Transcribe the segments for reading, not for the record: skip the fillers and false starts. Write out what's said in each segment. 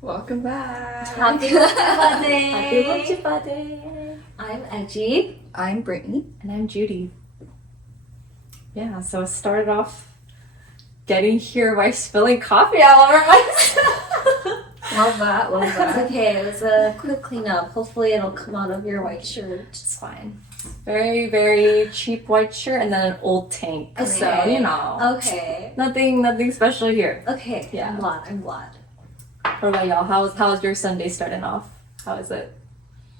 Welcome back. Happy Muk-jji-bba Day. Happy Muk-jji-bba Day. I'm Muk-jji. I'm Brittany. And I'm Judy. Yeah, so it started off getting here by spilling coffee all over myself. Love that, love It's that. okay. It was a quick cleanup. Hopefully it'll come out of your white shirt. It's fine. Very, very cheap white shirt and then an old tank. Okay. So, you know. Okay. Nothing special here. Okay. Yeah. I'm glad. What about y'all? How's your Sunday starting off? How is it?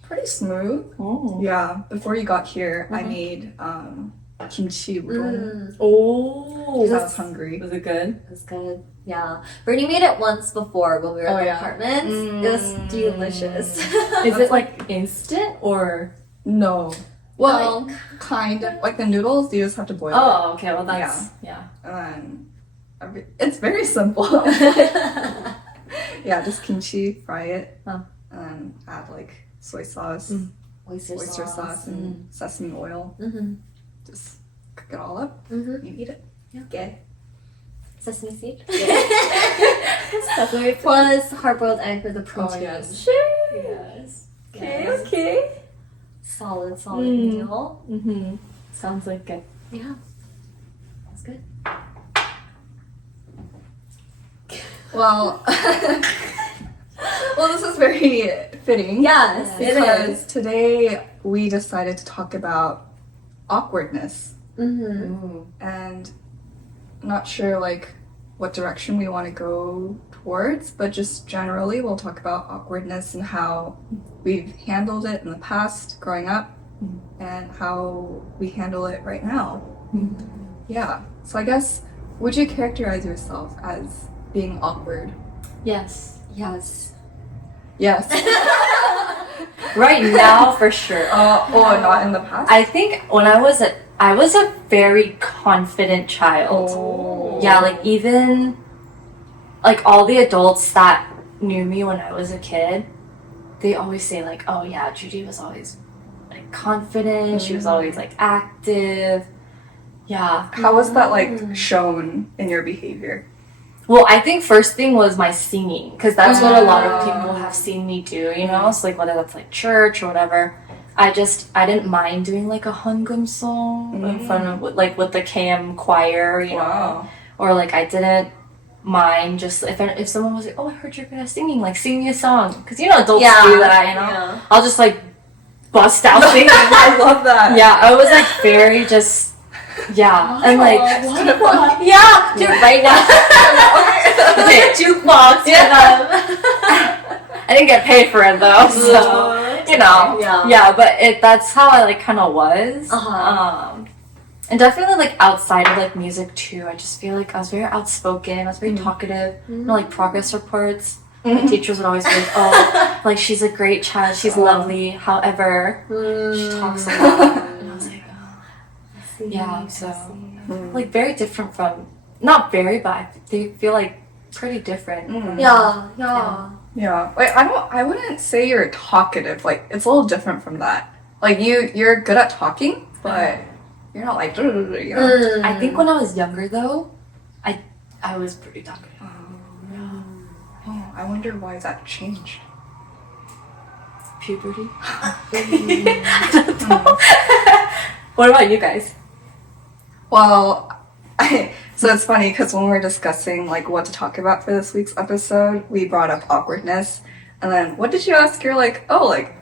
Pretty smooth. Oh. Yeah, before you got here, I made kimchi udon. Oh. I was hungry. Was it good? It was good. Yeah. Brittany made it once before when we were Oh, at the yeah. apartment. It was delicious. Is it like instant or? No. Well, kind of. Like the noodles, you just have to boil Oh, okay. Well, that's yeah. it. And then it's very simple. Yeah, just kimchi, fry it, Huh. and then add like soy sauce, Oyster sauce, and sesame oil. Mm-hmm. Just cook it all up. Mm-hmm. You eat it. Yeah. Okay. Sesame seed. Sesame Plus hard-boiled egg for the protein. yes. Yes. Okay. Yes. Okay. Solid meal. Mm-hmm. Sounds like it. Yeah. That's good. Well, this is very fitting. Yes, Because today we decided to talk about awkwardness, Mm-hmm. and not sure like what direction we want to go towards, but just generally we'll talk about awkwardness and how we've handled it in the past growing up and how we handle it right now. Yeah. So I guess, would you characterize yourself as being awkward? Yes. Yes. Yes. Right now, for sure. Or not in the past? I think when I was a very confident child. Oh. Yeah, like even like all the adults that knew me when I was a kid, they always say like, "Oh yeah, Judy was always like confident. She was always like active." Yeah. How was that like shown in your behavior? Well, I think first thing was my singing, because that's what a lot of people have seen me do, you know? So, like, whether that's, like, church or whatever, I didn't mind doing, like, a Hangum song in front of, like, with the KM choir, you know? Or, like, I didn't mind just, if someone was like, oh, I heard you're good at singing, like, sing me a song. Because, you know, adults do that, you know? Yeah. I'll just, like, bust out singing. I love that. Yeah, I was, like, very just... Yeah, and like, yeah, dude, right now. Okay. Jukebox. Yeah. I didn't get paid for it though, so you know. Yeah. But that's how I like kind of was. Uh-huh. And definitely like outside of like music too. I just feel like I was very outspoken. I was very talkative. You know, like progress reports. My teachers would always be like, "Oh, like she's a great child. She's lovely. However, she talks a lot." And I was like, "Oh, yeah." So like very different from, not very, but they feel like pretty different. Yeah. Yeah. Like I wouldn't say you're talkative. Like it's a little different from that. Like you're good at talking, but you're not like, you know. I think when I was younger though, I was pretty talkative. Oh, I wonder why that changed. Puberty. What about you guys? Well, so it's funny because when we were discussing like what to talk about for this week's episode, we brought up awkwardness, and then what did you ask? You're like, oh, like,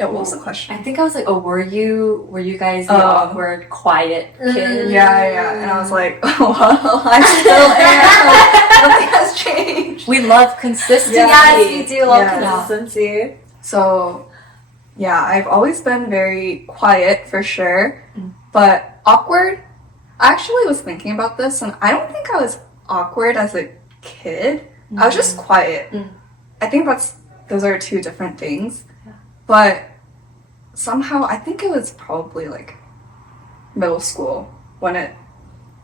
yeah, what was the question? I think I was like, oh, were you guys the awkward, quiet kid? Yeah, and I was like, oh, well, I still am. Nothing has changed. We love consistency. Yes, we do love Yeah. consistency. So, yeah, I've always been very quiet for sure, but awkward. I actually was thinking about this, and I don't think I was awkward as a kid. I was just quiet. I think those are two different things. But somehow, I think it was probably like middle school when it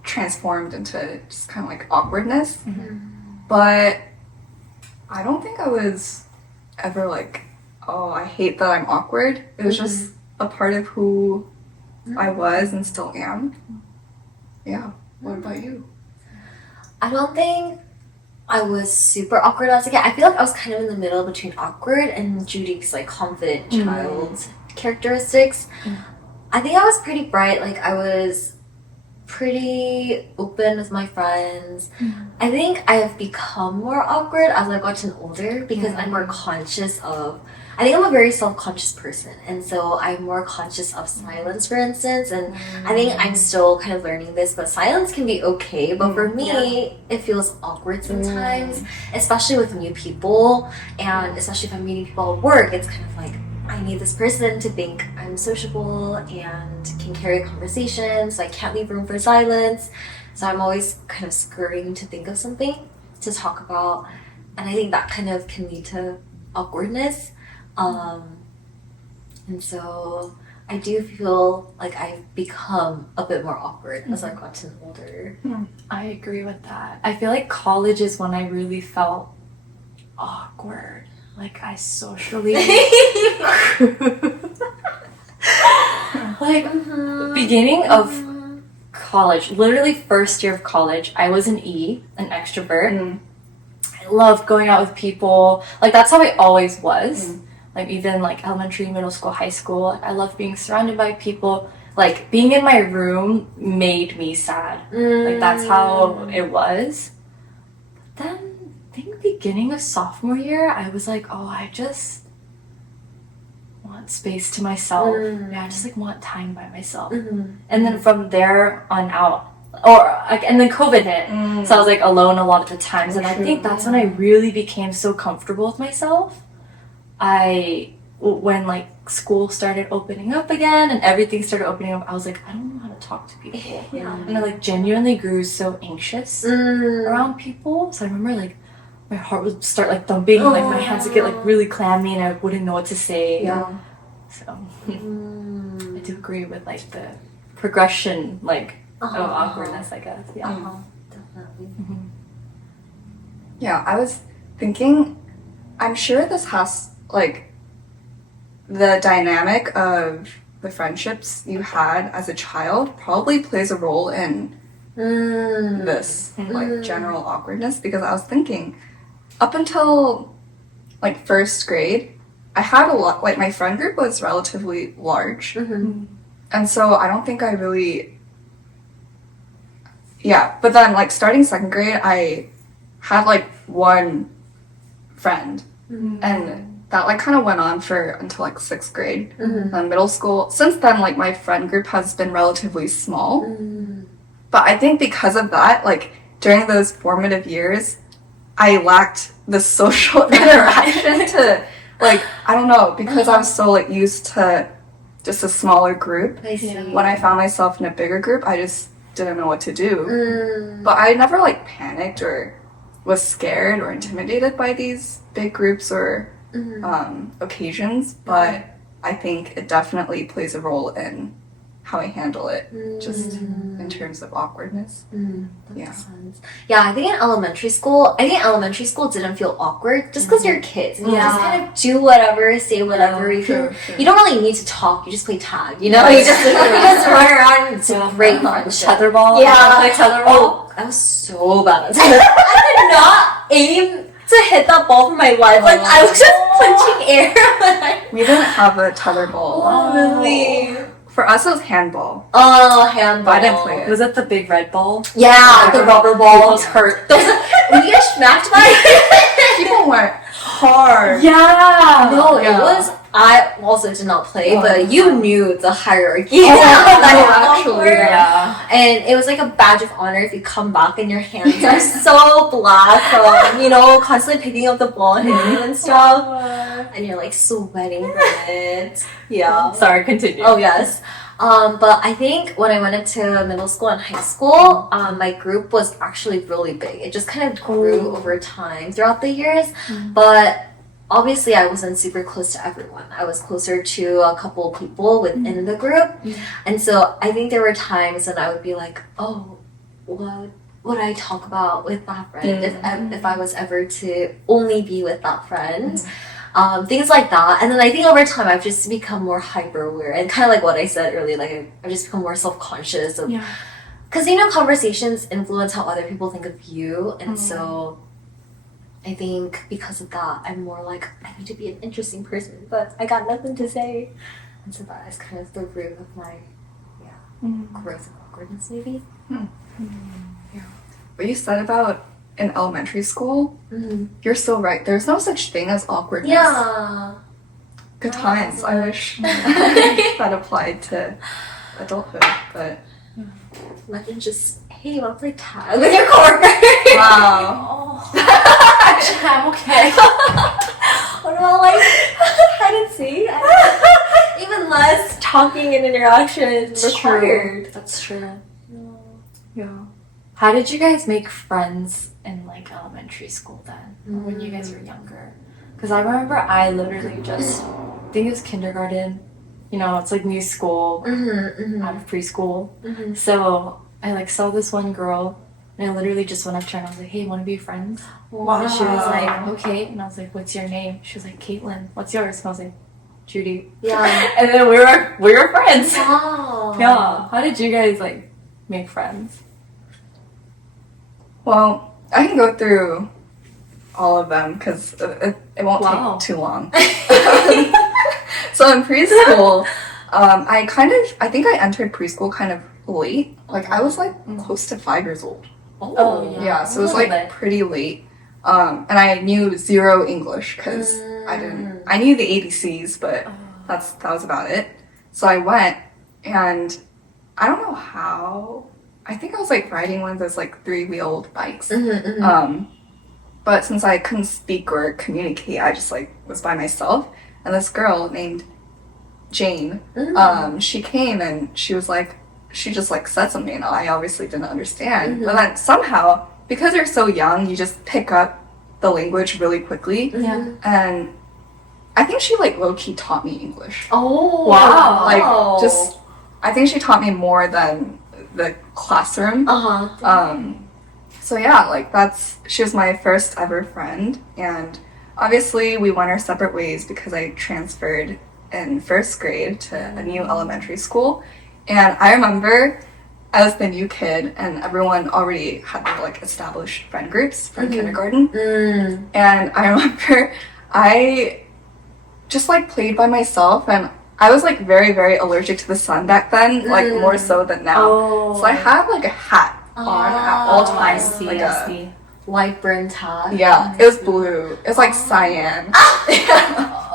transformed into just kind of like awkwardness. But I don't think I was ever like, oh, I hate that I'm awkward. It was just a part of who I was and still am. Yeah. What about you? I don't think I was super awkward as a kid. I feel like I was kind of in the middle between awkward and Judy's like confident child characteristics. I think I was pretty bright. Like I was pretty open with my friends. I think I have become more awkward as I've gotten older because I'm more conscious of. I think I'm a very self-conscious person, and so I'm more conscious of silence, for instance. And I think I'm still kind of learning this, but silence can be okay. But for me, it feels awkward sometimes, especially with new people, and especially if I'm meeting people at work. It's kind of like I need this person to think I'm sociable and can carry a conversation, so I can't leave room for silence. So I'm always kind of scurrying to think of something to talk about, and I think that kind of can lead to awkwardness. And so I do feel like I've become a bit more awkward as I've gotten older. I agree with that. I feel like college is when I really felt awkward. Like I socially like beginning of college, literally first year of college, I was an extrovert. I loved going out with people. Like that's how I always was. Like even like elementary, middle school, high school. Like, I loved being surrounded by people. Like being in my room made me sad. Like that's how it was. But then I think beginning of sophomore year, I was like, oh, I just want space to myself. Yeah, I just like want time by myself. And then from there on out, and then COVID hit, so I was like alone a lot of the times, and I think that's when I really became so comfortable with myself. When like school started opening up again and everything started opening up, I was like, I don't know how to talk to people. And I like genuinely grew so anxious around people. So I remember like my heart would start like thumping, like my hands would get like really clammy, and I wouldn't know what to say. So I do agree with like the progression like of awkwardness, I guess. Definitely. Yeah, I was thinking, I'm sure this has, like, the dynamic of the friendships you had as a child probably plays a role in this, like, general awkwardness, because I was thinking, up until, like, first grade, I had a lot, like, my friend group was relatively large, and so I don't think I really, but then, like, starting second grade, I had, like, one friend, and that like kind of went on for until like sixth grade. Middle school, since then, like my friend group has been relatively small, but I think because of that, like during those formative years, I lacked the social interaction to, like, I don't know, because I was so like used to just a smaller group. I see. When I found myself in a bigger group, I just didn't know what to do. But I never like panicked or was scared or intimidated by these big groups or occasions, but I think it definitely plays a role in how I handle it, just in terms of awkwardness. That makes sense. Yeah, I think elementary school didn't feel awkward just because you're kids. And you just kind of do whatever, say whatever. You don't really need to talk. You just play tag, you know? You just run around. It's a great friendship. Tetherball. Yeah. Like tetherball. Oh, I was so bad at tetherball. I did not aim to hit that ball for my life. Like, I was just punching air when I... We didn't have a tetherball. Oh, really? For us, it was handball. Oh, handball. I didn't play it. Was it the big red ball? Yeah, the rubber ball. It hurt. When you get smacked by it, People went hard. Yeah. no, it was. I also did not play, but you knew the hierarchy. Actually, yeah. And it was like a badge of honor if you come back and your hands are so black from, constantly picking up the ball and hitting and stuff. And you're like sweating from it. Yeah. Sorry, continue. Oh, yes. But I think when I went into middle school and high school, my group was actually really big. It just kind of grew over time throughout the years. But obviously, I wasn't super close to everyone. I was closer to a couple people within the group. And so I think there were times when I would be like, oh, what would I talk about with that friend if I was ever to only be with that friend? Things like that. And then I think over time, I've just become more hyper aware, and kind of like what I said earlier, like I've just become more self-conscious of, because conversations influence how other people think of you, and so I think because of that, I'm more like, I need to be an interesting person, but I got nothing to say. And so that is kind of the root of my growth and awkwardness, maybe. What you said about in elementary school, you're so right. There's no such thing as awkwardness. Yeah. Good times. I wish that applied to adulthood, but Imagine just, hey, you want to play tag with your coworker? wow. I'm okay. What about like hide and seek? Even less talking and interaction is required. That's true. Yeah. How did you guys make friends in like elementary school then, or when you guys were younger? Because I remember I literally just, I think it was kindergarten. You know, it's like new school, out of preschool. So I like saw this one girl, and I literally just went up to her and I was like, "Hey, want to be friends?" Wow. And she was like, "Okay." And I was like, "What's your name?" She was like, "Caitlin." "What's yours?" And I was like, "Judy." Yeah. And then we were friends. Wow. Yeah. How did you guys like make friends? Well, I can go through all of them because it won't Wow. take too long. So in preschool, I think I entered preschool kind of late. Like I was like close to 5 years old. Oh, Yeah, so it was A little like bit. pretty late. And I knew zero English because I knew the ABCs, but that was about it. So I went, and I don't know how. I think I was like riding one of those like 3-wheeled bikes. But since I couldn't speak or communicate, I just like was by myself. And this girl named Jane, she came and she was like, she just like said something, and I obviously didn't understand. But then somehow, because you're so young, you just pick up the language really quickly. Yeah. And I think she like low-key taught me English. Oh. Wow. Like just, I think she taught me more than the classroom. So yeah, like she was my first ever friend, and obviously we went our separate ways because I transferred in first grade to a new elementary school. And I remember I was the new kid, and everyone already had their like established friend groups from kindergarten. And I remember I just like played by myself, and I was like very, very allergic to the sun back then, like more so than now. So I had like a hat on at all I times. see, like I see. White brim tag. Yeah, it was blue. It was like cyan.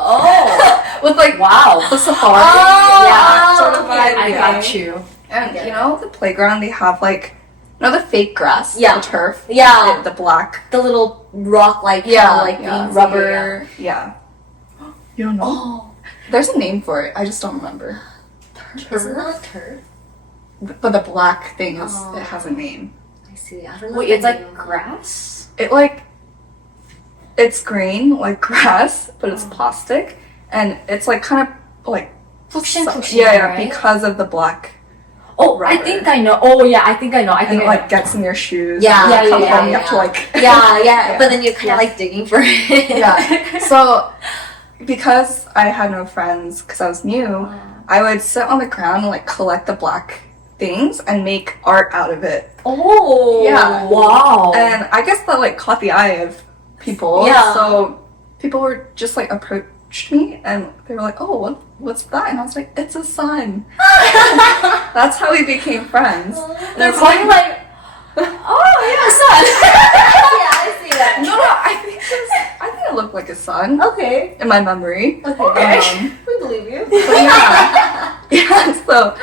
Oh. With like Wow. the safari. Oh, sort of okay. vibe. I yeah. got you. And you know, the playground, they have like, you know, the fake grass, Yeah. the turf, Yeah. the black, The little rock like things. rubber, yeah. You don't know? Oh. There's a name for it. I just don't remember. Isn't that a turf? But the black thing is, Oh. it has a name. I see. I don't know. Wait, the it's like name of it. grass? It's green like grass, but it's plastic, and it's like kind of like Cushion, yeah, right? because of the black. Oh, I Rubber. think I know. Oh, yeah, I think I know. I And think it I like know. gets in your shoes. Yeah, and you come yeah, home, you yeah. have to like Yeah, but then you're kind of like digging for it. yeah. So because I had no friends because I was new, I would sit on the ground and like collect the black things and make art out of it. Oh. Yeah. Wow. And I guess that like caught the eye of people. Yeah. So people were just like approached me and they were like, "Oh, what's that?" And I was like, "It's a sun." That's how we became friends. And They're it's probably like, oh, yeah, son. Yeah, I see that. no, I think it looked like a sun Okay. in my memory. Okay. We believe you. But yeah, yeah. So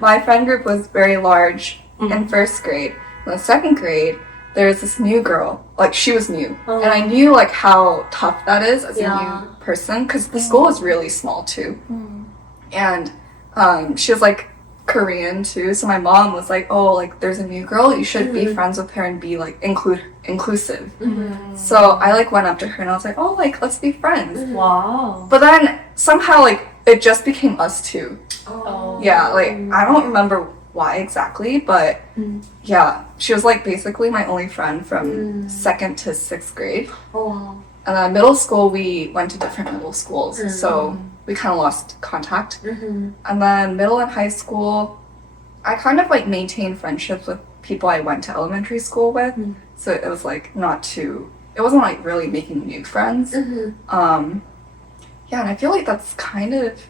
my friend group was very large in first grade. In the second grade, there was this new girl. Like she was new, and I knew like how tough that is as a new person because the school was really small too. And she was like Korean too, so my mom was like, "Oh, like there's a new girl, you should be friends with her and be like inclusive." So I like went up to her and I was like, "Oh, like let's be friends." Wow. But then somehow like it just became us two. Oh. Yeah, like I don't remember why exactly, but yeah, she was like basically my only friend from second to sixth grade. Oh. And then middle school, we went to different middle schools, so we kind of lost contact. And then middle and high school, I kind of like maintained friendships with people I went to elementary school with, so it was like not too it wasn't like really making new friends. Yeah, and I feel like that's kind of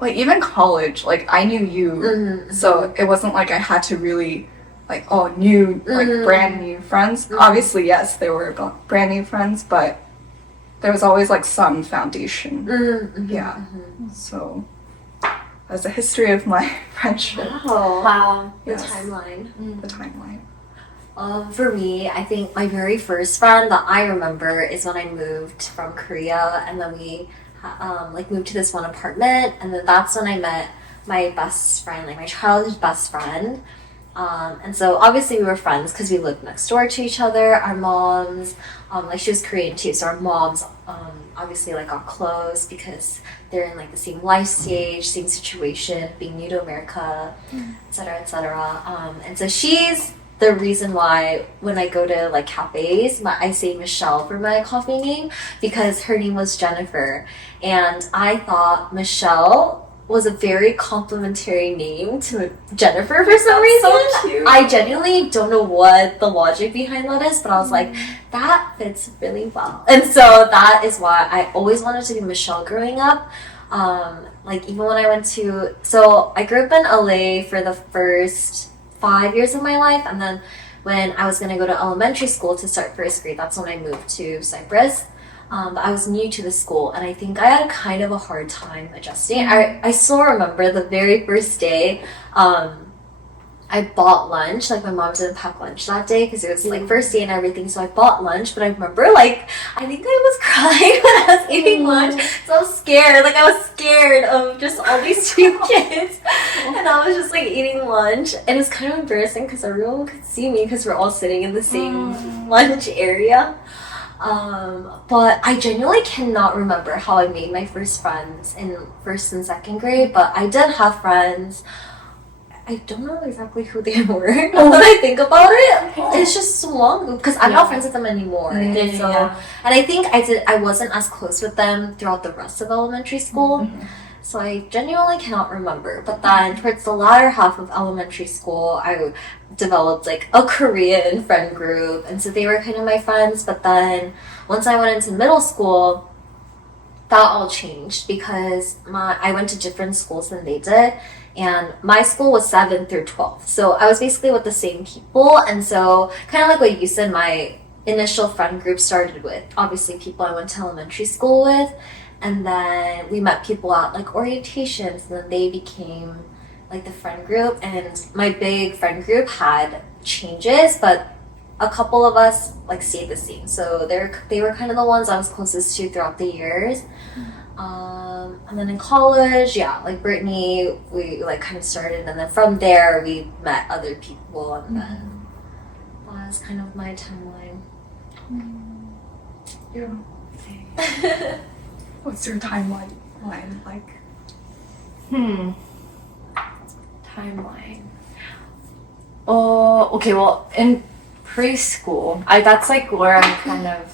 like even college, like I knew you, so it wasn't like I had to really like new like brand new friends. Obviously, yes, there were brand new friends, but there was always like some foundation. Yeah. So that's the history of my friendship. Wow. The Yes. timeline. The timeline. For me, I think my very first friend that I remember is when I moved from Korea, and then we like moved to this one apartment, and then that's when I met my best friend, like my childhood best friend. And so obviously we were friends because we lived next door to each other. Our moms, like she was Korean too, so our moms obviously like got close because they're in like the same life stage, same situation, being new to America, etc., etc. And so she's the reason why when I go to like cafes, I say Michelle for my coffee name because her name was Jennifer, and I thought Michelle was a very complimentary name to Jennifer for some reason. So cute. I genuinely don't know what the logic behind that is, but I was like, that fits really well. And so that is why I always wanted to be Michelle growing up. Like even when I went to, so I grew up in LA for the first 5 years of my life, and then when I was going to go to elementary school to start first grade, that's when I moved to Cyprus. But I was new to the school, and I think I had kind of a hard time adjusting. I still remember the very first day, I bought lunch. Like my mom didn't pack lunch that day because it was like first day and everything. So I bought lunch, but I remember like I think I was crying when I was eating lunch. So I was scared. Like I was scared of just all these two kids, and I was just like eating lunch, and it was kind of embarrassing because everyone could see me because we're all sitting in the same lunch area. But I genuinely cannot remember how I made my first friends in first and second grade. But I did have friends. I don't know exactly who they were. Now that I think about it, it's just so long ago because I'm not friends with them anymore. And I think I wasn't as close with them throughout the rest of elementary school. So I genuinely cannot remember. But then towards the latter half of elementary school, I developed like a Korean friend group, and so they were kind of my friends. But then once I went into middle school, that all changed because I went to different schools than they did. And my school was 7th through 12th. So I was basically with the same people. And so kind of like what you said, my initial friend group started with obviously people I went to elementary school with. And then we met people at like orientations, and then they became like the friend group. And my big friend group had changes, but a couple of us like stayed the same. So they were kind of the ones I was closest to throughout the years. And then in college, like Brittany, we like kind of started, and then from there we met other people, and then that was kind of my timeline. Yeah. What's your timeline like? Timeline. Oh, okay. Well, in preschool, that's like where I kind of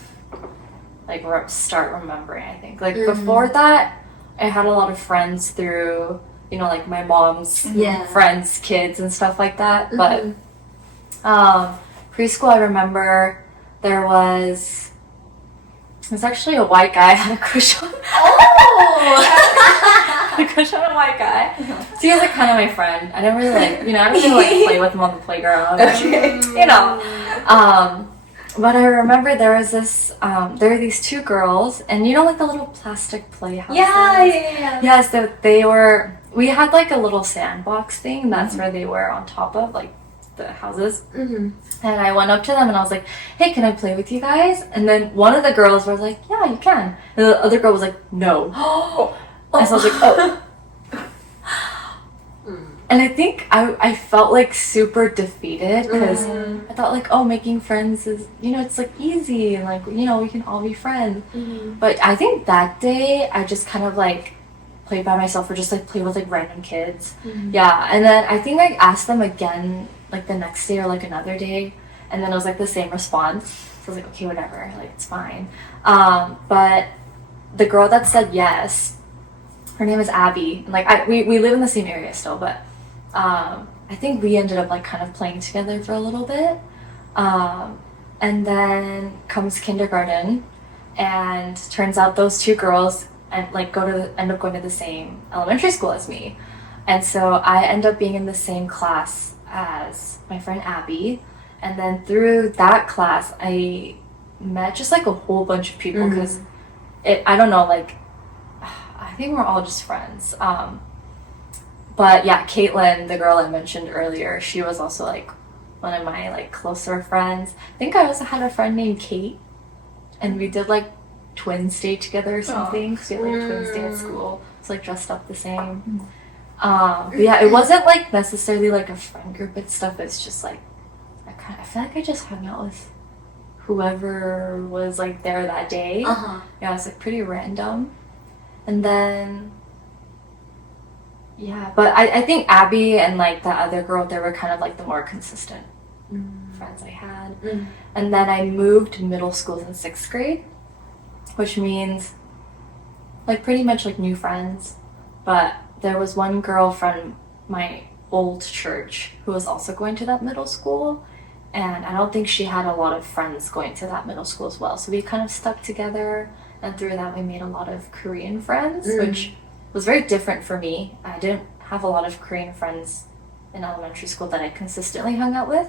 like start remembering. I think like before that, I had a lot of friends through like my mom's friends' kids and stuff like that. But preschool, I remember there was actually a white guy I had a crush on. A crush on a white guy. So he was like kind of my friend. I didn't really like, I didn't really like play with him on the playground. But I remember there was this, there were these two girls, and like the little plastic playhouses? Yeah, so we had like a little sandbox thing, that's where they were on top of, like, the houses. And I went up to them and I was like, hey, can I play with you guys? And then one of the girls was like, yeah, you can. And the other girl was like, no. And so I was like, oh. And I think I felt like super defeated because I thought like, oh, making friends is, it's like easy and like, we can all be friends. But I think that day I just kind of like played by myself or just like played with like random kids. Yeah. And then I think I asked them again like the next day or like another day. And then it was like the same response. So I was like, okay, whatever, like it's fine. But the girl that said yes, her name is Abby. And like we live in the same area still, but I think we ended up like kind of playing together for a little bit. And And then comes kindergarten, and turns out those two girls and like end up going to the same elementary school as me. And so I end up being in the same class as my friend Abby. And then through that class, I met just like a whole bunch of people because I don't know, like, I think we're all just friends. But yeah, Caitlin, the girl I mentioned earlier, she was also like one of my like closer friends. I think I also had a friend named Kate, and we did like twins day together or something. So we had like twins day at school. It's like dressed up the same. But yeah, it wasn't like necessarily like a friend group and stuff. It's just like I feel like I just hung out with whoever was like there that day. Yeah, it was like pretty random. And then yeah, but I think Abby and like the other girl, they were kind of like the more consistent friends I had. And then I moved to middle school in 6th grade, which means like pretty much like new friends. But there was one girl from my old church who was also going to that middle school, and I don't think she had a lot of friends going to that middle school as well. So we kind of stuck together, and through that we made a lot of Korean friends, which was very different for me. I didn't have a lot of Korean friends in elementary school that I consistently hung out with.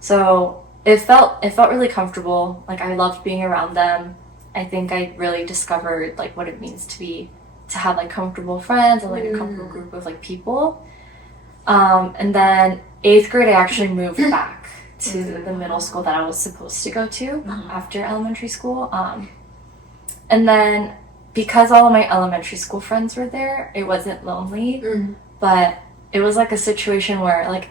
So it felt really comfortable. Like I loved being around them. I think I really discovered like what it means to have like comfortable friends and like a comfortable group of like people. And then 8th grade I actually moved back to the middle school that I was supposed to go to after elementary school. And then because all of my elementary school friends were there, it wasn't lonely, but it was like a situation where like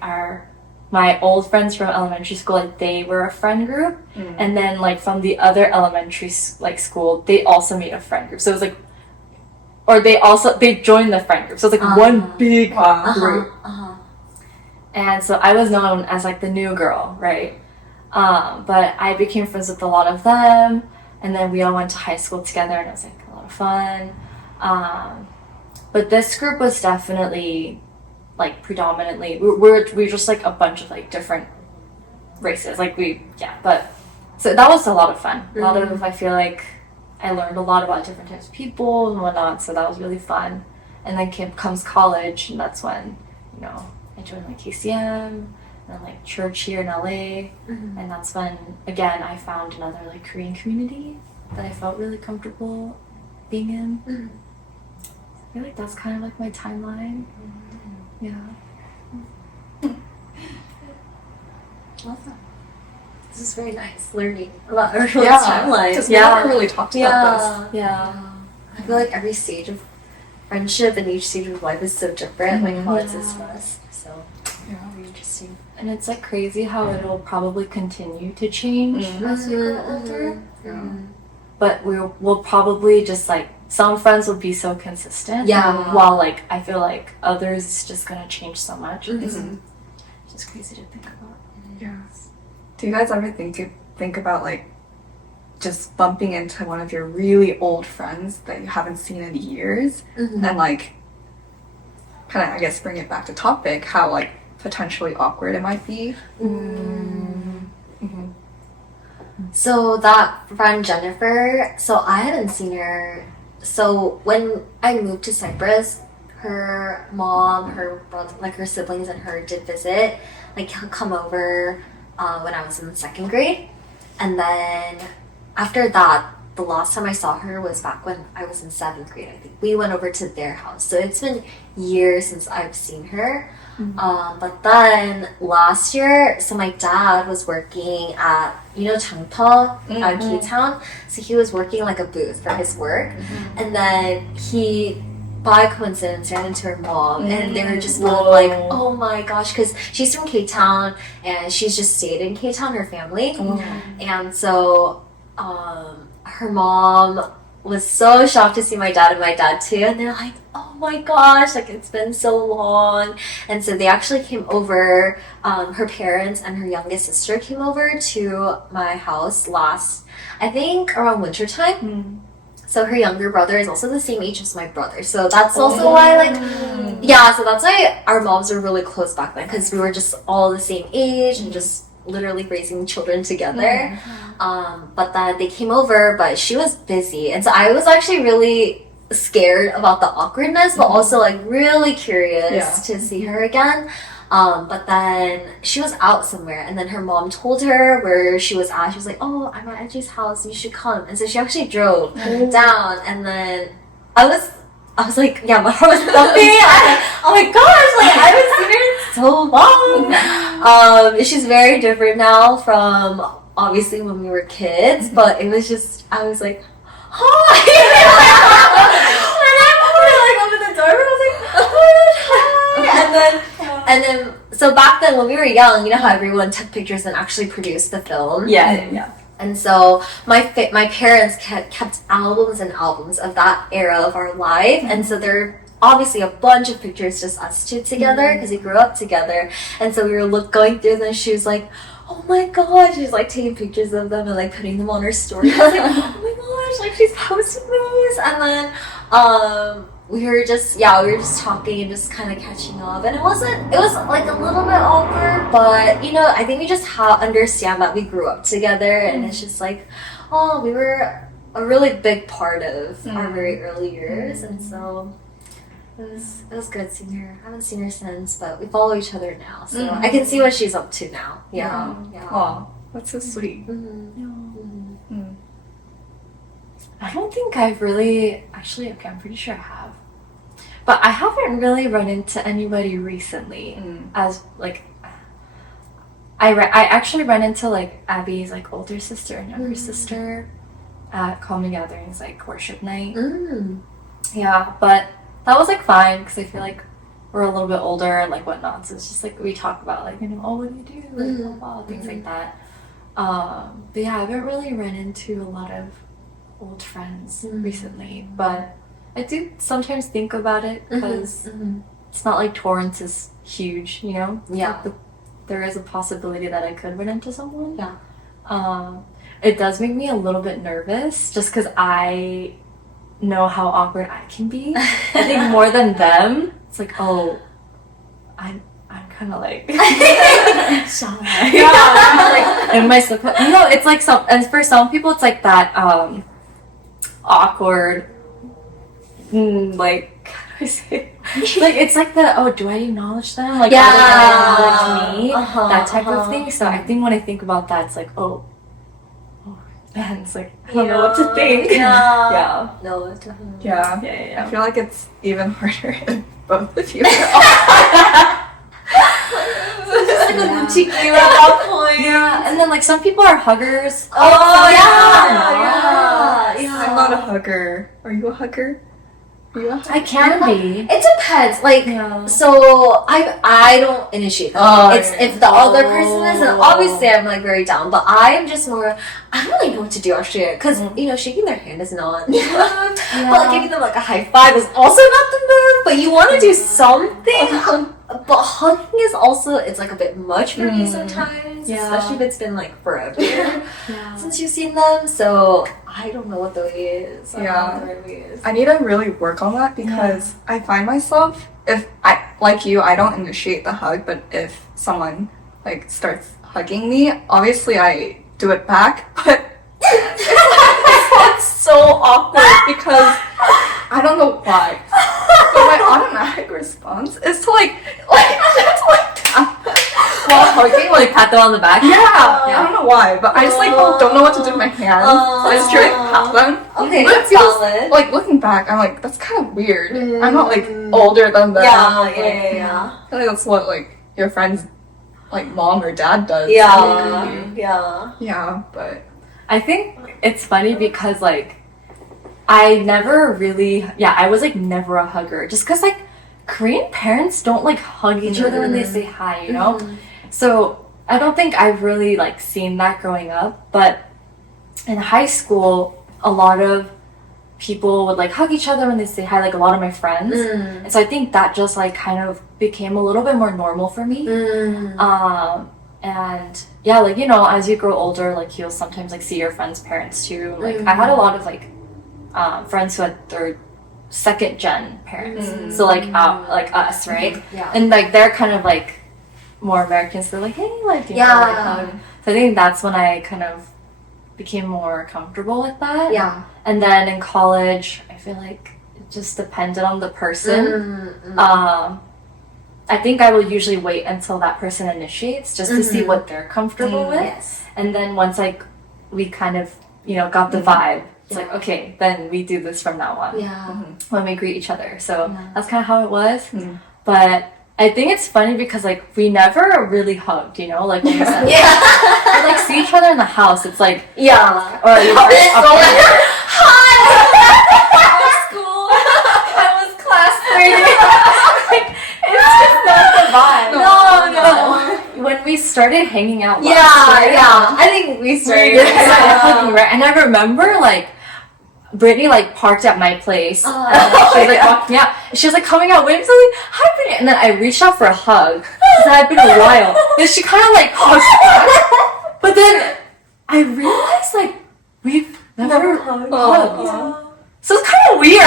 my old friends from elementary school, like they were a friend group, and then like from the other elementary like school, they also made a friend group. So it was like, or they joined the friend group. So it's like one big group. And so I was known as like the new girl, right? But I became friends with a lot of them, and then we all went to high school together, and it was like a lot of fun. But this group was definitely like predominantly we're just like a bunch of like different races, like but so that was a lot of fun. A lot of, I feel like I learned a lot about different types of people and whatnot, so that was really fun. And then comes college, and that's when, you know, I joined like KCM and like church here in LA, and that's when again I found another like Korean community that I felt really comfortable being in. I feel like that's kind of like my timeline. Yeah. Love that. This is very nice. Learning a lot of timelines. Because we never really talked about this. Yeah. I feel like every stage of friendship and each stage of life is so different. Like how it's is for us. So very interesting. And it's like crazy how it'll probably continue to change as we grow older. But we'll probably just like, some friends will be so consistent. While like I feel like others it's just gonna change so much. It's just crazy to think about. Yes. Do you guys ever think about like just bumping into one of your really old friends that you haven't seen in years, and like kind of, I guess, bring it back to topic, how like potentially awkward it might be? So that friend Jennifer, so I hadn't seen her. So when I moved to Cyprus, her mom, her brother, like her siblings and her did visit, like come over when I was in 2nd grade. And then after that, the last time I saw her was back when I was in 7th grade, I think. We went over to their house. So it's been years since I've seen her. But then last year, so my dad was working at, you know, Changpyeong at K-Town. So he was working like a booth for his work. And then he, by coincidence, ran into her mom. And they were just both like, oh my gosh, because she's from K-Town and she's just stayed in K-Town, her family. And so her mom was so shocked to see my dad and my dad too, and they're like, oh my gosh, like it's been so long. And so they actually came over, her parents and her youngest sister came over to my house last, I think around winter time. So her younger brother is also the same age as my brother, so that's also why like so that's why our moms were really close back then, because we were just all the same age and just literally raising children together. But then they came over, but she was busy, and so I was actually really scared about the awkwardness, but also like really curious to see her again. But then she was out somewhere, and then her mom told her where she was at. She was like, "Oh, I'm at Edgy's house. You should come." And so she actually drove down, and then I was like, yeah, my heart was thumping. I was like, oh my gosh, like I haven't seen her in so long. She's very different now from obviously when we were kids, but it was just, I was like, hi. And I like opened the door, and I was like, oh my gosh, hi. And then, so back then when we were young, you know how everyone took pictures and actually produced the film? Yeah. And so my parents kept albums and albums of that era of our life, and so there are obviously a bunch of pictures just us two together because we grew up together. And so we were going through them. She was like, "Oh my gosh!" She's like taking pictures of them and like putting them on her story. I was like, "Oh my gosh!" Like she's posting these, and then we were just talking and just kind of catching up, and it was like a little bit awkward, but you know, I think we just understand that we grew up together, and it's just like, oh, we were a really big part of our very early years, and so it was good seeing her. I haven't seen her since, but we follow each other now, so I can see what she's up to now. Yeah. Oh, that's so sweet. I don't think I've really, actually, okay, I'm pretty sure I have. But I haven't really run into anybody recently as, like, I actually ran into, like, Abby's, like, older sister and younger sister at common gatherings, like, worship night. Yeah, but that was, like, fine, because I feel like we're a little bit older and, like, whatnot, so it's just, like, we talk about, like, you know, oh, what do you do, like, blah, blah, things like that. But yeah, I haven't really run into a lot of old friends recently, but I do sometimes think about it because it's not like Torrance is huge, you know? Yeah. Like there is a possibility that I could run into someone. Yeah. It does make me a little bit nervous just because I know how awkward I can be. I think more than them, it's like, oh, I'm kind of like shy. Like, am I supposed? You know, it's like and for some people, it's like that awkward. Like, how do I say? Like, it's like do I acknowledge them? Like, are they gonna acknowledge me? That type of thing. So I think when I think about that, it's like, oh man, it's like I don't know what to think. Yeah. No, definitely. Yeah. I feel like it's even harder if both of you are just like a boutique game at that point. Yeah, and then like some people are huggers. Oh yeah. I'm not a hugger. Are you a hugger? I can be. It depends. Like, so I don't initiate that. It's if the other person is, and obviously I'm like very down. But I am just more. I don't really know what to do actually, because you know, shaking their hand is not the move. But like giving them like a high five is also not the move. But you want to do something. But hugging is also, it's like a bit much for me sometimes, especially if it's been like forever since you've seen them. So I don't know what the way is. I don't know what the right way is. I need to really work on that because I find myself, if I, like you, I don't initiate the hug, but if someone like starts hugging me, obviously I do it back, but it's so awkward because I don't know why. But my automatic response is to like tap while hugging, like pat them on the back. I don't know why, but I just like don't know what to do with my hands. So I just try to pat them. Okay, but that's valid. Like looking back, I'm like, that's kind of weird. I'm not like older than them. Yeah. I feel like that's what like your friend's like mom or dad does. Yeah, but I think it's funny because like I never really, I was like never a hugger just because like Korean parents don't like hug each other when they say hi, you know? So I don't think I've really like seen that growing up, but in high school, a lot of people would like hug each other when they say hi, like a lot of my friends. And so I think that just like kind of became a little bit more normal for me. And yeah, like, you know, as you grow older, like you'll sometimes like see your friends' parents too. Like I had a lot of like friends who had their second gen parents, so like us, right? And like they're kind of like more Americans, they're like, hey, like, you know, Yeah. like, hug. So I think that's when I kind of became more comfortable with that. Yeah. And then in college, I feel like it just depended on the person. I think I will usually wait until that person initiates just to see what they're comfortable with. Yes. And then once like we kind of, you know, got the vibe, it's like, okay, then we do this from now on. Yeah. When we greet each other. So that's kind of how it was. But I think it's funny because like we never really hugged, you know, like when we said, we like see each other in the house. It's like, Yeah. or you School. I was class lady. It's just not the vibe. No. When we started hanging out last year, I think we started. hugging, right? And I remember like Brittany like parked at my place. And she was like walking out. She was like coming out waving something. Hi, Brittany. And then I reached out for a hug. It had been a while. Then she kind of like hugged back. But then I realized like we've never hugged. So it's kind of weird.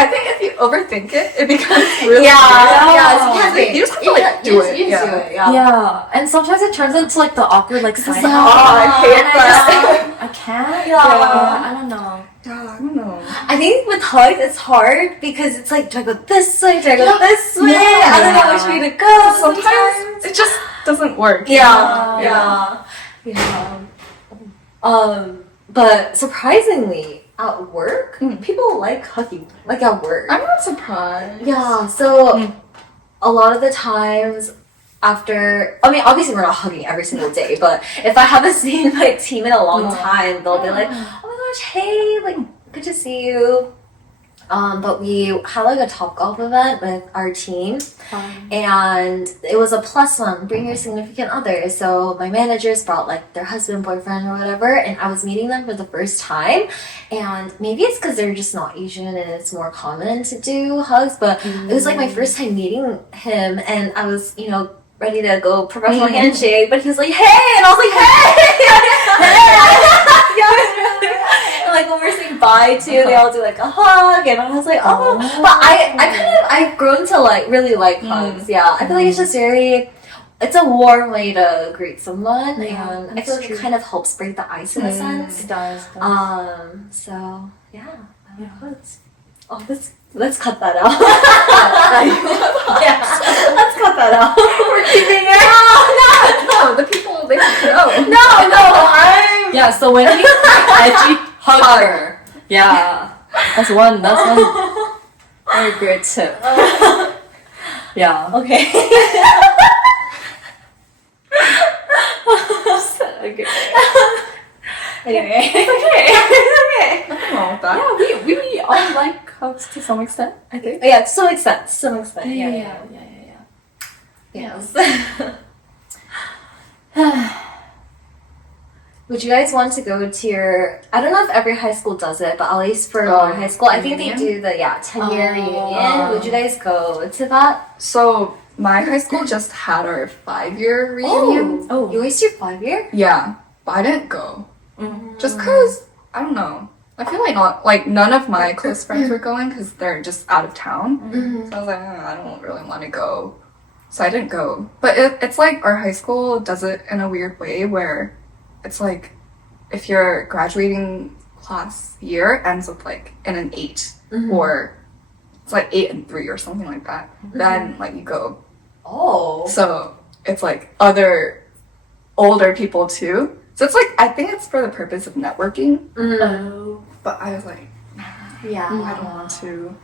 I think if you overthink it, it becomes really Yeah, weird. You just have to like do it. You just do it. Yeah. Yeah, and sometimes it turns into like the awkward like side hug. I hate that. I can't. Yeah. I don't know. Yeah, I don't know. I think with hugs, it's hard because it's like, do I go this way? Do I go this way? I don't know which way to go. Sometimes it just doesn't work. Yeah. But surprisingly, at work, people like hugging, like at work. I'm not surprised. Yeah, so a lot of the times after, I mean, obviously we're not hugging every single day, but if I haven't seen my team in a long time, they'll be like, oh my gosh, hey, like, good to see you. But we had like a Topgolf event with our team, and it was a +1, bring your significant other. So my managers brought like their husband, boyfriend, or whatever, and I was meeting them for the first time. And maybe it's because they're just not Asian and it's more common to do hugs, but it was like my first time meeting him, and I was, you know, ready to go professional handshake, but he was like, hey, and I was like, hey, and like when we're saying bye too, they all do like a hug, and I was like, oh, but I've grown to like really like hugs. Yeah, I feel like it's just it's a warm way to greet someone, and I feel like it kind of helps break the ice in a sense. It does. So yeah, hugs. Oh, let's cut that out. Let's cut that out. We're keeping it. No, the people, they don't know. Yeah, so when he edgy hugger. Yeah. That's one very great tip. Yeah. Okay. Anyway. Nothing wrong with that. Yeah, we all like hugs to some extent, I think. Yeah, to some extent. Yeah. Yes. Would you guys want to go to your, I don't know if every high school does it, but at least for our high school, I think they do the 10-year reunion. Would you guys go to that? So my high school just had our 5-year reunion. Oh, you guys do 5-year? Yeah, but I didn't go. Just cause I don't know. I feel like none of my close friends were going because they're just out of town. So I was like, I don't really want to go. So I didn't go. But it's like our high school does it in a weird way where it's like if your graduating class year ends with like in an 8 or it's like 8 and 3 or something like that, then like you go. Oh. So it's like other older people too. So it's like, I think it's for the purpose of networking. But I was like, I don't want to.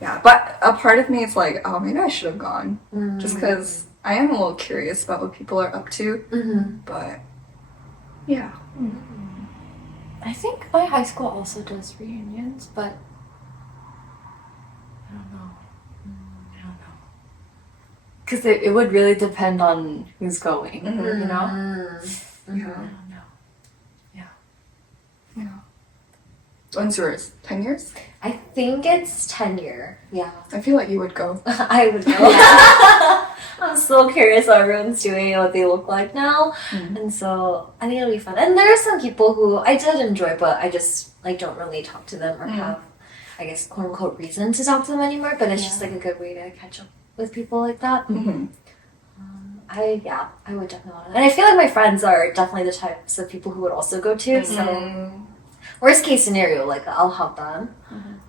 Yeah, but a part of me is like, oh, maybe I should have gone. Just because I am a little curious about what people are up to. But, yeah. I think my high school also does reunions, but I don't know. Because it would really depend on who's going, you know? I don't know. Yeah. When's yours? 10 years? I think it's 10-year. Yeah. I feel like you would go. I would go. I'm so curious what everyone's doing and what they look like now. And so I think it'll be fun. And there are some people who I did enjoy, but I just like don't really talk to them or have, I guess, quote unquote reason to talk to them anymore. But it's just like a good way to catch up with people like that. Mm-hmm. I would definitely want to. And I feel like my friends are definitely the types of people who would also go too. So worst case scenario, like I'll help them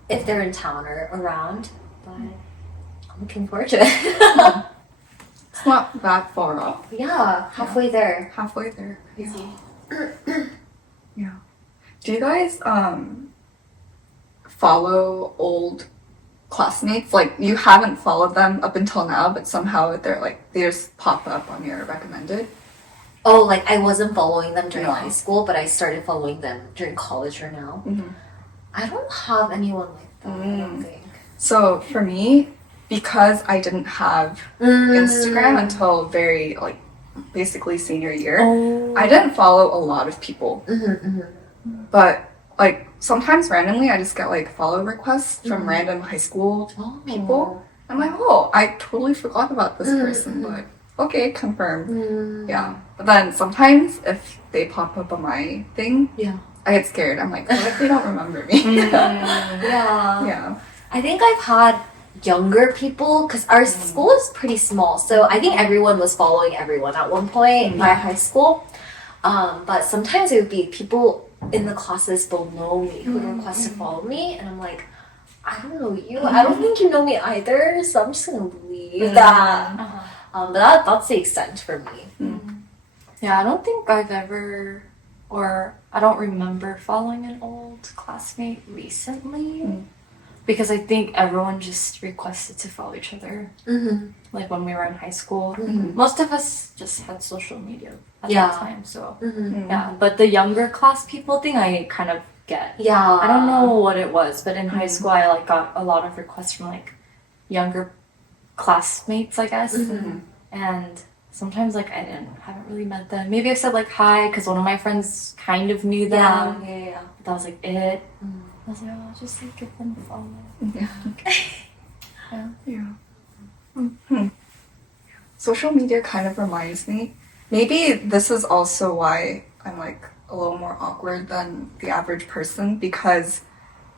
if they're in town or around. But I'm looking forward to it. It's not that far off. Yeah, halfway there. Halfway there. Crazy. Yeah. Do you guys follow old classmates? Like you haven't followed them up until now, but somehow they're like they just pop up on your recommended. Oh, like I wasn't following them during No. high school, but I started following them during college or now. Mm-hmm. I don't have anyone like that, I don't think. So for me, because I didn't have Instagram until very like basically senior year, I didn't follow a lot of people. But like sometimes randomly I just get like follow requests from random high school people. I'm like, oh, I totally forgot about this person, but okay, confirmed. Yeah. But then sometimes if they pop up on my thing, I get scared. I'm like, what if they don't remember me? Yeah. I think I've had younger people because our school is pretty small, so I think everyone was following everyone at one point in my high school. But sometimes it would be people in the classes below me who would request to follow me, and I'm like, I don't know you. I don't think you know me either, so I'm just gonna leave that. But that's the extent for me. Yeah, I don't think I've ever, or I don't remember following an old classmate recently. Because I think everyone just requested to follow each other. Like when we were in high school. Most of us just had social media at that time. So, yeah. But the younger class people thing, I kind of get. Yeah. I don't know what it was, but in high school, I like got a lot of requests from like younger classmates, I guess. And sometimes like haven't really met them. Maybe I said like hi because one of my friends kind of knew them. Yeah. But that was like it. I was like, oh, I'll just like give them a follow. Yeah. Social media kind of reminds me. Maybe this is also why I'm like a little more awkward than the average person because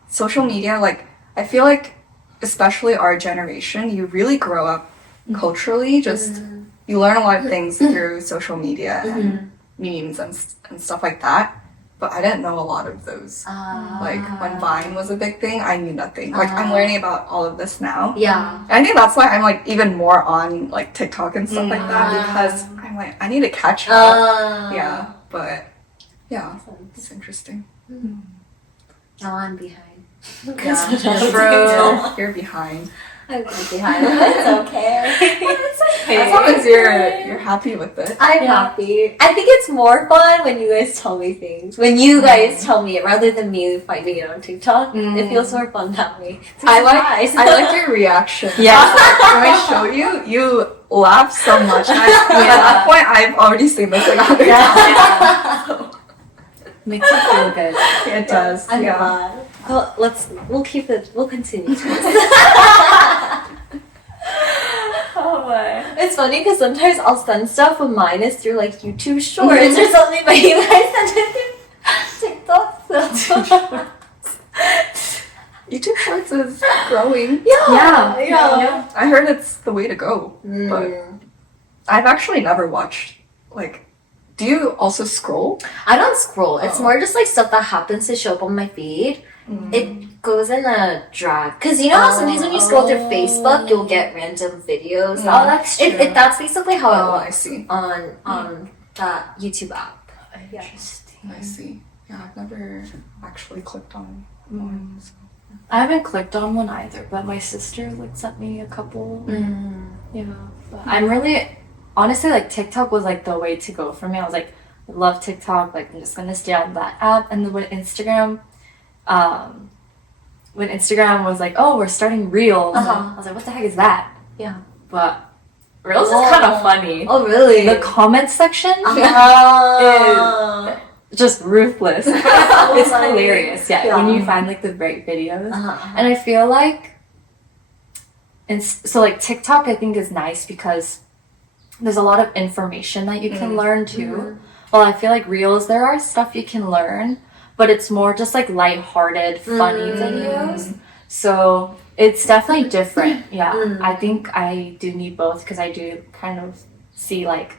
social media, like I feel like especially our generation, you really grow up culturally. Just you learn a lot of things through social media and memes and stuff like that. But I didn't know a lot of those. Like, when Vine was a big thing, I knew nothing. Like, I'm learning about all of this now. Yeah. And I think that's why I'm, like, even more on, like, TikTok and stuff like that. Because I'm like, I need to catch up. Yeah. But, yeah. It's interesting. Now I'm behind. Yeah. True. You're behind. I'm behind. It's okay. It's okay. As long as you're happy with it. I'm happy. I think it's more fun when you guys tell me things. When you guys tell me it rather than me finding it on TikTok. It feels more fun that way. I like your reaction. Yeah. When I show you, you laugh so much. And at that point, I've already seen this like 100 times. Makes you feel good. It does. I'm glad. Well, we'll continue. Oh my. It's funny because sometimes I'll send stuff when mine is through like YouTube Shorts or something, but you guys send it through TikTok. So. YouTube Shorts is growing. Yeah. I heard it's the way to go. But I've actually never watched, like, do you also scroll? I don't scroll. It's more just like stuff that happens to show up on my feed. It goes in a drag. Because you know how sometimes when you scroll through Facebook, you'll get random videos. Oh, that's true. That's basically how it works I see. on that YouTube app. Interesting. I see. Yeah, I've never actually clicked on one. So. I haven't clicked on one either, but my sister like sent me a couple. Yeah. But I'm really honestly like TikTok was like the way to go for me. I was like, I love TikTok, like I'm just gonna stay on that app. And then when Instagram was like, oh, we're starting Reels, I was like, what the heck is that? Yeah. But Reels is kind of funny. Oh, really? The comment section is just ruthless. It's hilarious. Yeah, when you find like the right videos. And I feel like, so like TikTok I think is nice because there's a lot of information that you can learn too. Well, I feel like Reels, there are stuff you can learn, but it's more just like lighthearted, funny videos. So it's definitely different. Yeah. I think I do need both because I do kind of see like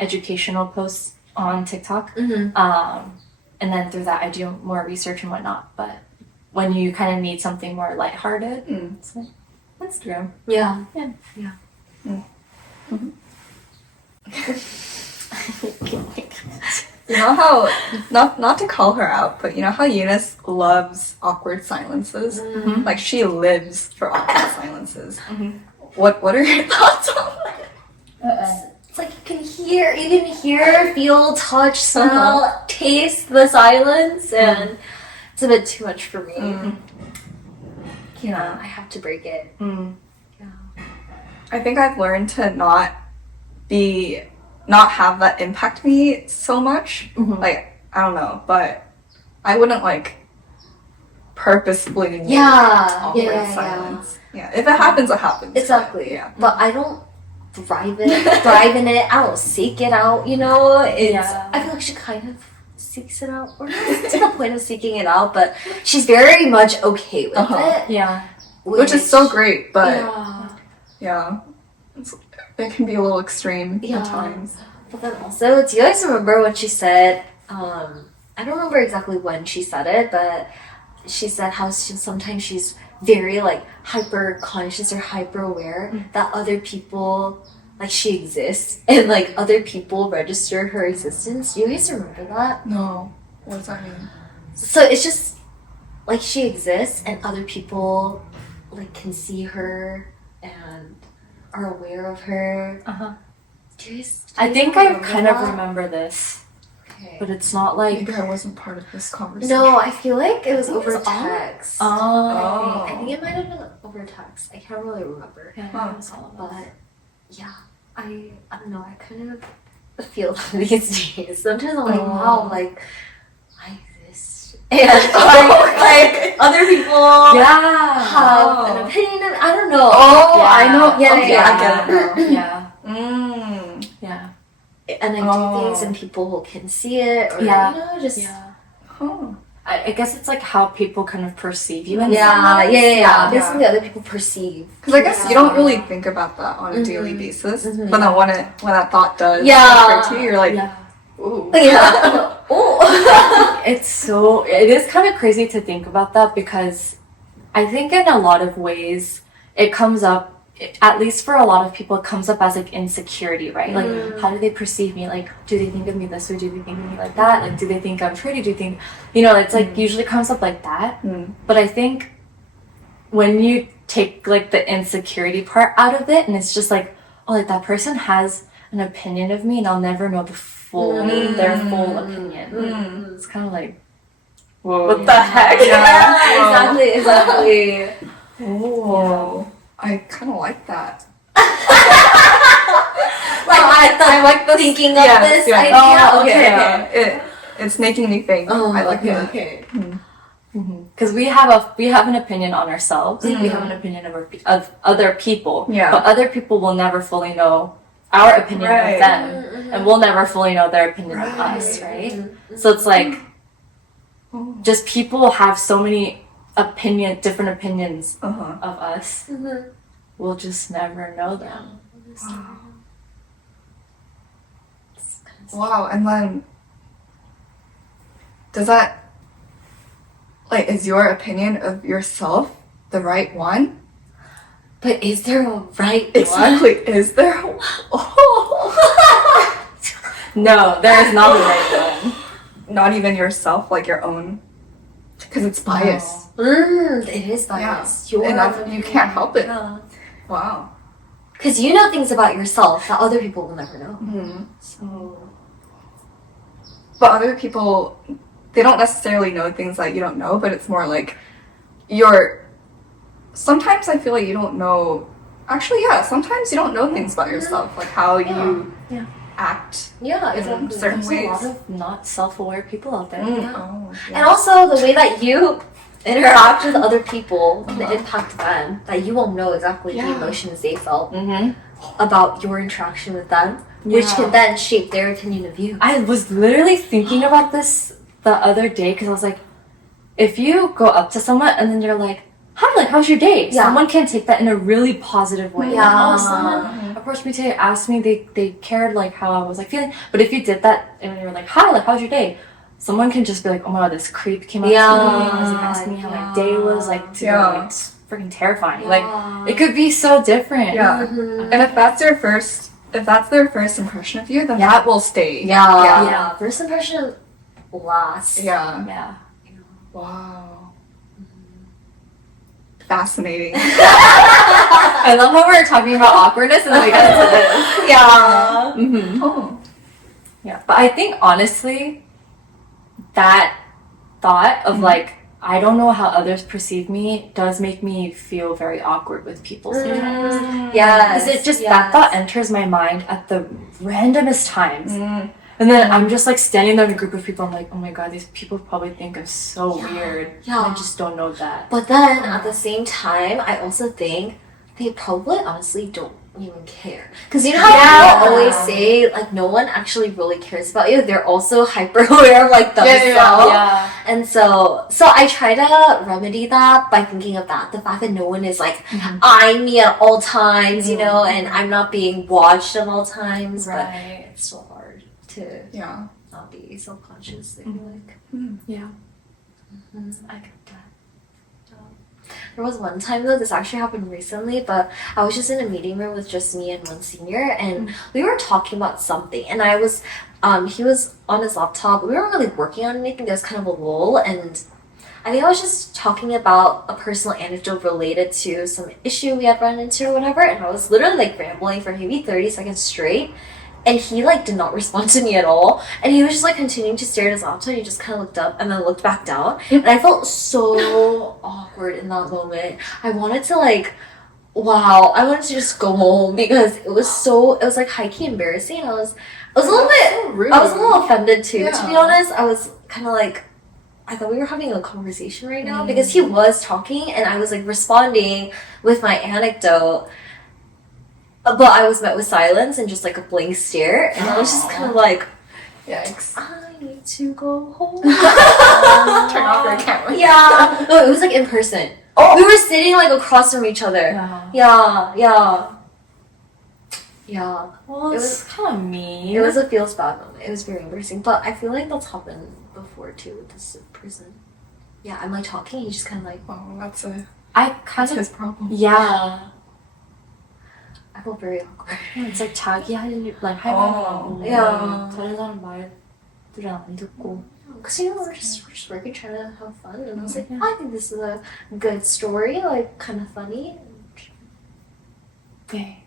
educational posts on TikTok. And then through that I do more research and whatnot. But when you kind of need something more lighthearted, it's like Instagram. Yeah. You know how, not to call her out, but you know how Eunice loves awkward silences? Like, she lives for awkward silences. What are your thoughts on that? It's like you can hear, feel, touch, smell, taste the silence, and it's a bit too much for me. Yeah, I have to break it. Yeah. I think I've learned to not have that impact me so much. Like, I don't know, but I wouldn't like purposefully make awkward silence. Yeah, if it happens, it happens. Exactly. Yeah. But I don't thrive in it. I don't seek it out, you know? I feel like she kind of seeks it out. Or not to the point of seeking it out, but she's very much okay with it. Yeah. Which is so great, but it can be a little extreme at times. But then also, do you guys remember when she said, I don't remember exactly when she said it, but she said how sometimes she's very like hyper conscious or hyper aware that other people, like, she exists and like other people register her existence. Do you guys remember that? No. What does that mean? So it's just like she exists and other people like can see her and are aware of her. Do you guys I think I remember kind of that? remember this, Okay. but it's not like. Maybe I wasn't part of this conversation. No, I feel like it was think over it's on. text. Oh. I think it might have been over text. I can't really remember. Yeah, it was all about But yeah, I don't know. I kind of feel these days. Sometimes I'm like, wow, like I exist, and like other people have an opinion. I don't know. Oh, Yeah. I know. Yeah, Okay, yeah. I get it now. Yeah. Yeah. And I do things, and people can see it, or Yeah. you know, just Oh. I guess it's like how people kind of perceive you. In yeah. some ways. Basically, other people perceive. Because I guess you don't really think about that on a daily basis, but then when that thought does Yeah. occur to you, you're like, Yeah. ooh. Yeah. Oh. It is kind of crazy to think about that because I think in a lot of ways it comes up, at least for a lot of people, it comes up as like insecurity, right? Like, how do they perceive me? Like, do they think of me this way? Do they think of me like that? Like, do they think I'm pretty? Do you think, it's like usually comes up like that. But I think when you take like the insecurity part out of it and it's just like, oh, like that person has an opinion of me and I'll never know their full opinion. It's kind of like, whoa, what the heck? Yeah. Exactly. Oh, I kind of like that. Like I like the thinking of this idea. Oh, okay. Yeah. It's making me think. I like that. Okay. Because we have an opinion on ourselves. We have an opinion of other people. Yeah. But other people will never fully know our opinion of them, and we'll never fully know their opinion of us, right? So it's like, just people have so many different opinions of us. We'll just never know them. Wow, and then does that, like, is your opinion of yourself the right one? But is there a right Exactly. Is there? Oh. No, there is not a right one. Not even yourself, like your own, because it's bias. one? It is bias. And you can't help it. Yeah. Wow. Because you know things about yourself that other people will never know. So. But other people, they don't necessarily know things that you don't know, but it's more like sometimes I feel like you don't know, actually, yeah, sometimes you don't know things about yourself, like how you act Yeah, in exactly. certain There's ways. a lot of not self-aware people out there. Oh, And also the way that you interact with other people can impact them. That you won't know exactly the emotions they felt about your interaction with them, which can then shape their opinion of you. I was literally thinking about this the other day because I was like, if you go up to someone and then you're like, hi, like, how's your day? Yeah. Someone can take that in a really positive way. Yeah. Like, oh, someone approached me today, asked me, they cared, like, how I was, like, feeling. But if you did that and you were like, hi, like, how's your day? Someone can just be like, oh my god, this creep came up to me and was like, asking me how my day was, like, to like, it's freaking terrifying. Like, it could be so different. Yeah. And if that's their first impression of you, then Yeah. that will stay. Yeah. First impression lasts. Yeah. Yeah. Wow. Fascinating. I love how we're talking about awkwardness and then we got into this. Yeah. Mm-hmm. Oh. Yeah. But I think, honestly, that thought of, like, I don't know how others perceive me does make me feel very awkward with people sometimes. Yes. Because it just, that thought enters my mind at the randomest times. Mm. And then I'm just like standing there in a group of people. I'm like, oh my god, these people probably think I'm so weird. Yeah. And I just don't know that. But then at the same time, I also think they probably honestly don't even care. Because you know how people always say, like, no one actually really cares about you. They're also hyper aware of, like, themselves. Yeah. And so I try to remedy that by thinking of that. The fact that no one is, like, eyeing me at all times, you know, and I'm not being watched at all times. Right. But it's so hard to not be self-conscious, I feel like. Yeah. I get that. There was one time though, this actually happened recently, but I was just in a meeting room with just me and one senior, and we were talking about something, and I was, he was on his laptop. We weren't really working on anything. There was kind of a lull, and I think I was just talking about a personal anecdote related to some issue we had run into or whatever, and I was literally like rambling for maybe 30 seconds straight. And he, like, did not respond to me at all. And he was just, like, continuing to stare at his laptop. He just kind of looked up and then looked back down. And I felt so awkward in that moment. I wanted to, like, I wanted to just go home because it was, like, high-key embarrassing. I was a little bit, so rude. I was a little offended, too, to be Yeah. honest. I was kind of, like, I thought we were having a conversation right now because he was talking and I was, like, responding with my anecdote. But I was met with silence and just like a blank stare, and I was just kind of like, Yikes. I need to go home. Turn off your camera. Yeah. No, it was like in person. Oh. We were sitting like across from each other. Yeah. Well, It it's was- kind of mean. It was a feels bad moment. It was very embarrassing. But I feel like that's happened before too with this person. Yeah, I'm like talking, he's just kind of like, Oh, that's kind of his problem. yeah. I feel very awkward. It's like 자기 할 일, like 할 Oh. 말하고 Yeah. 다른 사람 말들을 안 듣고. Because you know, we're just working, trying to have fun, and I was like, Yeah. I think this is a good story, like kind of funny. Okay.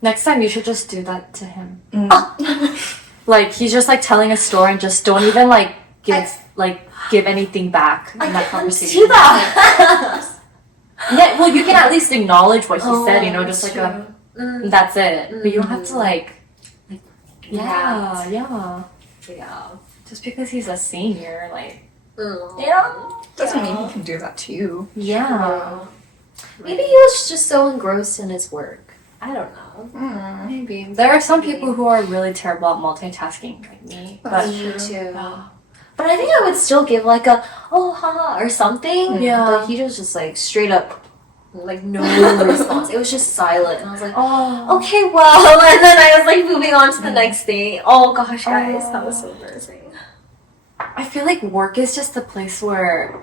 Next time you should just do that to him. Mm. Like he's just like telling a story and just don't even like give anything back in that I conversation. do that. Yeah, well you can at least acknowledge what he said, you know, just like true. that's it. But you don't have to like Yeah. yeah. Just because he's a senior, like Yeah. Doesn't mean he can do that to you. yeah. Maybe he was just so engrossed in his work. I don't know. Mm. Maybe. There are some people who are really terrible at multitasking like me. But Me too. yeah. But I think I would still give like a oh haha or something. Yeah. But he was just like straight up, like no response. It was just silent, and I was like, Oh. okay, well, and then I was like moving on to the next thing. Oh gosh, guys, that was so embarrassing. I feel like work is just the place where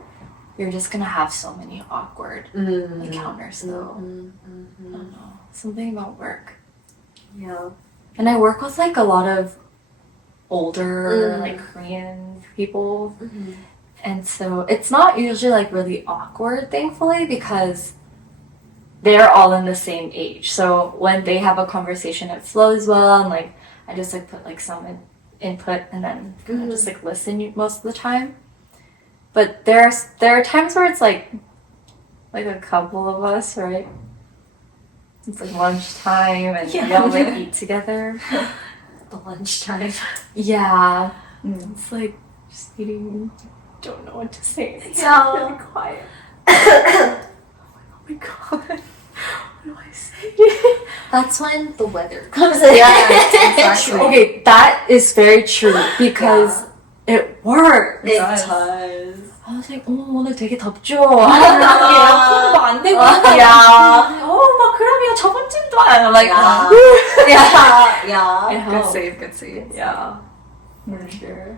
you're just gonna have so many awkward encounters though. I don't know. Something about work. Yeah. And I work with like a lot of older like Korean people. And so it's not usually like really awkward, thankfully, because they're all in the same age. So when they have a conversation, it flows well, and like I just like put like some input and then kind of just like listen most of the time. But there are times where it's like a couple of us, right? It's like lunchtime and we all like eat together. The lunchtime. Yeah. It's like just eating. Don't know what to say. It's Yeah. really quiet. Oh my god. What do I say? That's when the weather comes in. Yeah, exactly. Okay, that is very true because it works. It does. does. I was like, 오늘 되게 덥죠? 에어컨도 안 되고. Yeah. 막 그러면 저번 주도 안. I'm like, Yeah. Good save, good save. Yeah. For sure.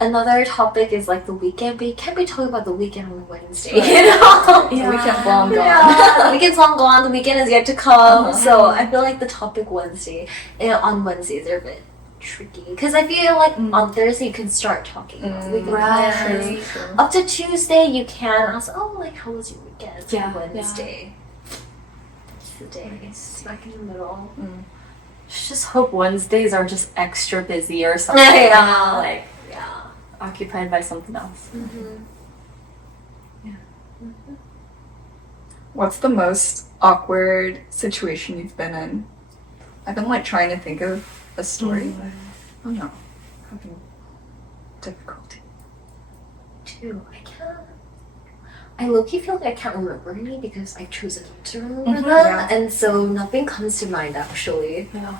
Another topic is like the weekend, but you can't be talking about the weekend on Wednesday. Right. You know? The weekend's long gone. Yeah, the weekend's long gone. The weekend is yet to come. So I feel like the topic Wednesday on Wednesdays are a bit tricky because I feel like on Thursday you can start talking about weekend plans. True. Up to Tuesday you can ask, oh, like how was your weekend? Yeah, Wednesday. That's the day. Smack in the middle. Just hope Wednesdays are just extra busy or something. Yeah. Like Yeah. occupied by something else. What's the most awkward situation you've been in? I've been like trying to think of a story, but oh no, having difficulty. I low-key feel like I can't remember any because I've chosen not to remember them, yeah. and so nothing comes to mind actually. Yeah.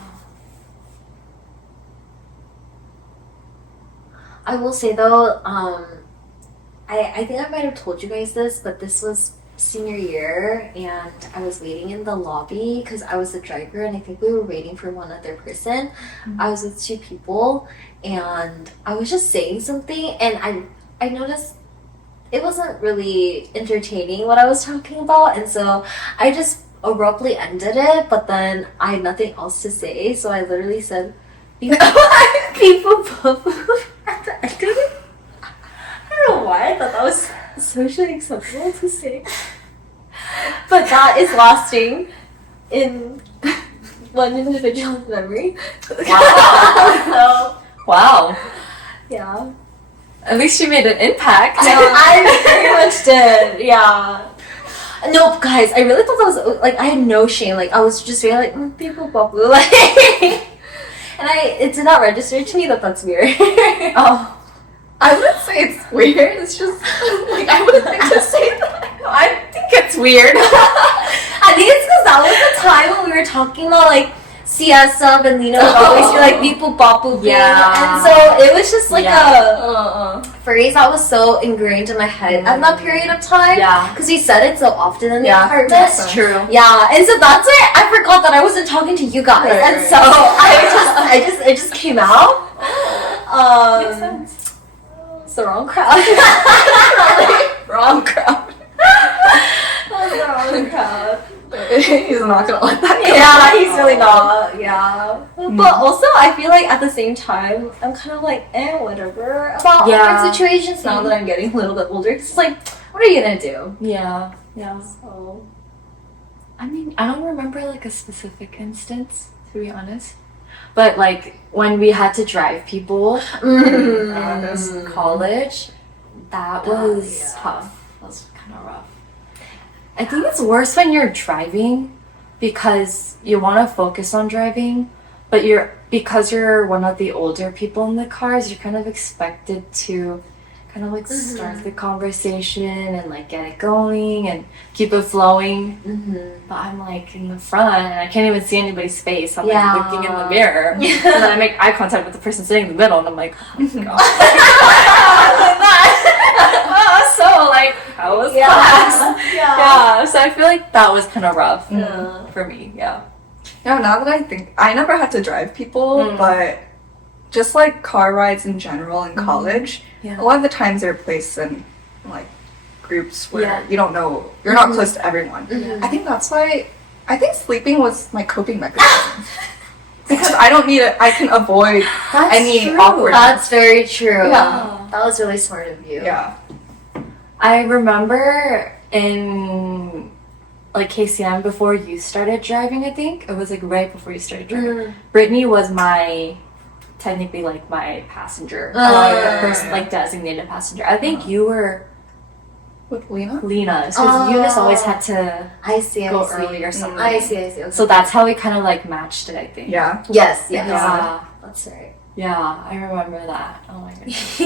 I will say though, I think I might have told you guys this, but this was senior year and I was waiting in the lobby because I was the driver and I think we were waiting for one other person. I was with two people and I was just saying something and I noticed it wasn't really entertaining what I was talking about, and so I just abruptly ended it, but then I had nothing else to say, so I literally said people at the end of it. I don't know why I thought that was socially acceptable to say, but that is lasting in one individual's memory. Wow. Wow. Yeah. At least you made an impact. I very much did. Yeah. No, guys, I really thought that was like I had no shame. Like I was just very like people babu like, and it did not register to me that that's weird. Oh. I wouldn't say it's weird. It's just like I wouldn't think to say that. I think it's weird. I think it's because that was the time when we were talking about like siesta and Lena would always be like people babu, and so it was just like a phrase that was so ingrained in my head at that period of time. Yeah. Because we said it so often in the apartment. That's true. Yeah, and so that's why I forgot that I wasn't talking to you guys, Right, and right. so it just came out. Makes sense. It's the wrong crowd. Wrong crowd. That's the wrong crowd. He's not gonna let that go. Yeah, he's really not. Yeah, but also I feel like at the same time I'm kind of like whatever about awkward situations now that I'm getting a little bit older. 'Cause it's like, what are you gonna do? Yeah. Yeah. So I mean, I don't remember like a specific instance, to be honest. But like when we had to drive people in college, that was tough. That was kind of rough. I think it's worse when you're driving because you want to focus on driving, but because you're one of the older people in the cars, you're kind of expected to kind of like start the conversation and like get it going and keep it flowing. But I'm like in the front and I can't even see anybody's face. I'm like looking in the mirror and then I make eye contact with the person sitting in the middle and I'm like, oh my god. So like, how was class? Yeah. So I feel like that was kind of rough for me. Yeah. No, now that I think, I never had to drive people, but just like car rides in general in college, a lot of the times they're placed in like groups where you don't know, you're not close to everyone. I think that's why, I think sleeping was my coping mechanism. Because I don't need it, I can avoid any awkwardness. That's very true. Yeah. That was really smart of you. Yeah. I remember in like KCM before you started driving, I think. It was like right before you started driving. Brittany was technically like my passenger. Person, like designated passenger. I think you were With Lena? because Eunice always had to I see. go early or something. I see. Okay. So that's how we kind of like matched it, I think. Yeah. Yes. Yeah. That's right. Yeah, I remember that. Oh my goodness.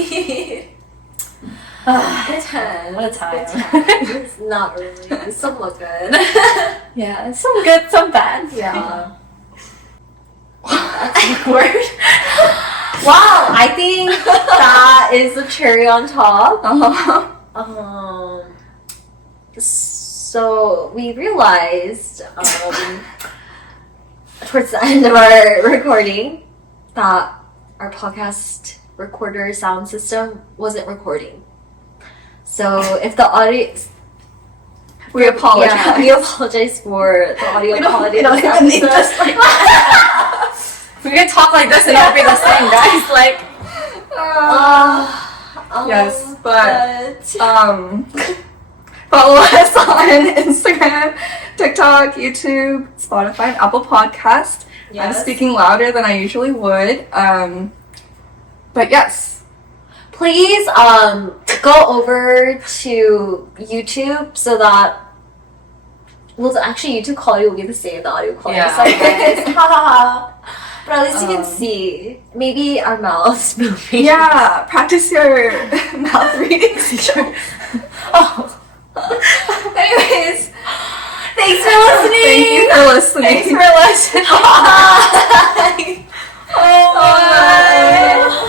Good time. What a time. It's not really. Some look good. Yeah, some good, some bad. Yeah. That's awkward. Wow, I think that is the cherry on top. So we realized towards the end of our recording that our podcast recorder sound system wasn't recording. So if the audio, We apologize. yeah, we apologize for the audio quality. We don't of this even need episode. this like that. We're gonna talk like this and it'll be the same, guys. Like, Yes, but follow us on Instagram, TikTok, YouTube, Spotify, and Apple Podcast. I'm Yes. speaking louder than I usually would. But yes. Please go over to YouTube so that YouTube quality will be the same, the audio quality. Yeah. Sorry guys. But at least you can see. Maybe our mouths moving. Yeah, practice your mouth reading. Oh. Anyways, thanks for listening. Thank you for listening. Thanks for listening. Bye. Oh my.